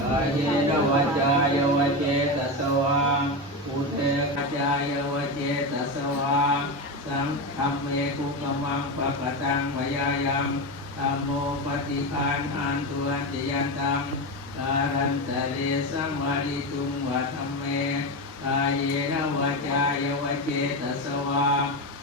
กายนวจายวเจตสวาอุเตกจายวเจตสวาสังธรรมเยกุกมังปะกตังวยายามธรรมโมปฏิภาณอันตุอันติยันตังการันตะเลสังวาริจุงวัธรรมเมกายเยนวจายวเจตสวา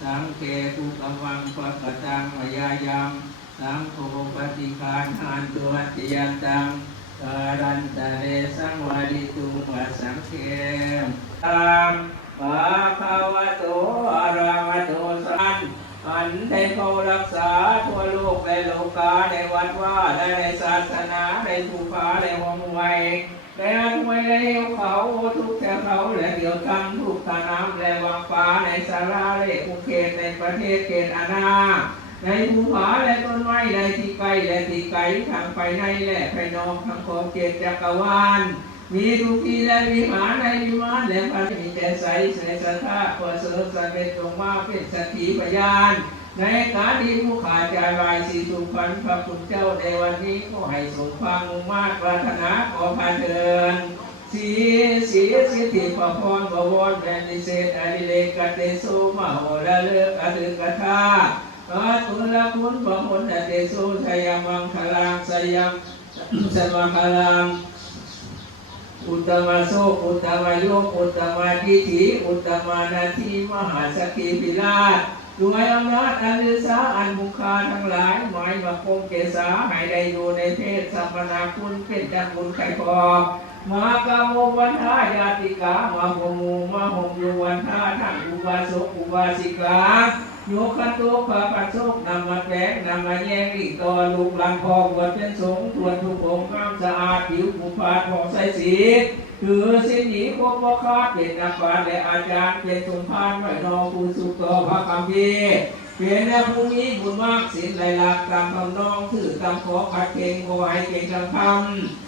สังเกตุกวังปะกตังวยายามสังโฆปฏิภาณอันตุอันติยันตัง การันตะเรสังวาริตุงวะสังเขมตามปะคาวะโตอะระหะโตสันอันได้เขารักษาทั่วโลกและโลกาในวัดว่าในศาสนาในภูผาในห้องไว้และอันไว้ในเขาทุกแถวเขาและเดียวกันทุกตาน้ำและวังฟ้าในสาราและอุเขตในประเทศเกณฑ์อาณา ในภูผาและต้นไม้ในที่ไกลและที่ไกลทางไปในและภายนอกทั้งขอบเขตจักรวาลมีทุกที่และวิหารในวิมานและพระมีแต่ใสใสสัทธาเปิดเสริมสันเป็นจงมาเป็นสักขีพยาน ในการที่ผู้ขาจารายสีสุขันพระคุณเจ้าในวันนี้ก็ให้สมความมุ่งมาตรปรารถนาขอพานเถินสีสีสิทธิปพรบวรแผ่นดิเศษอริเลกเตโสมโหระเลือกอดึกทา อาตุลคุณปะมุนเตสุชยามังคลังสยามสัมาคลังอุตตมโสอุตตมโยอุตตมทิฏฐิอุตตมานาทีมหาสกิปิราชด้วยอำนาจอันฤษาอันบุคคาทั้งหลายหมายมาคงเกษาให้ได้อยู่ในเพศสัมปนาคุณเป็นจักคุณไข่พอมากามวันทายาติกามาหมูมาหมยูวันทาทั้งอุบาสกอุบาสิกา โยคันโตปะปัสโซกนำมาแปลงนำมาแยงอีกต่อลูกหลังพองวัดเป็นสงฆ์ตรวจทุกองค์ความสะอาดผิวผู้พาดของใสสีคือสิ้นหนีคบว่าคาดเป็นนักบาลและอาจารย์เป็นสมภารไม่นอผู้สุขต่อพระคำพีร์เป็นแนวภูมิบุญมากสินไหลหลักตามคำนองถือตามขอขัดเก่งบ่ให้เก่งทางคำ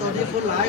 ตัวนี้คนหลาย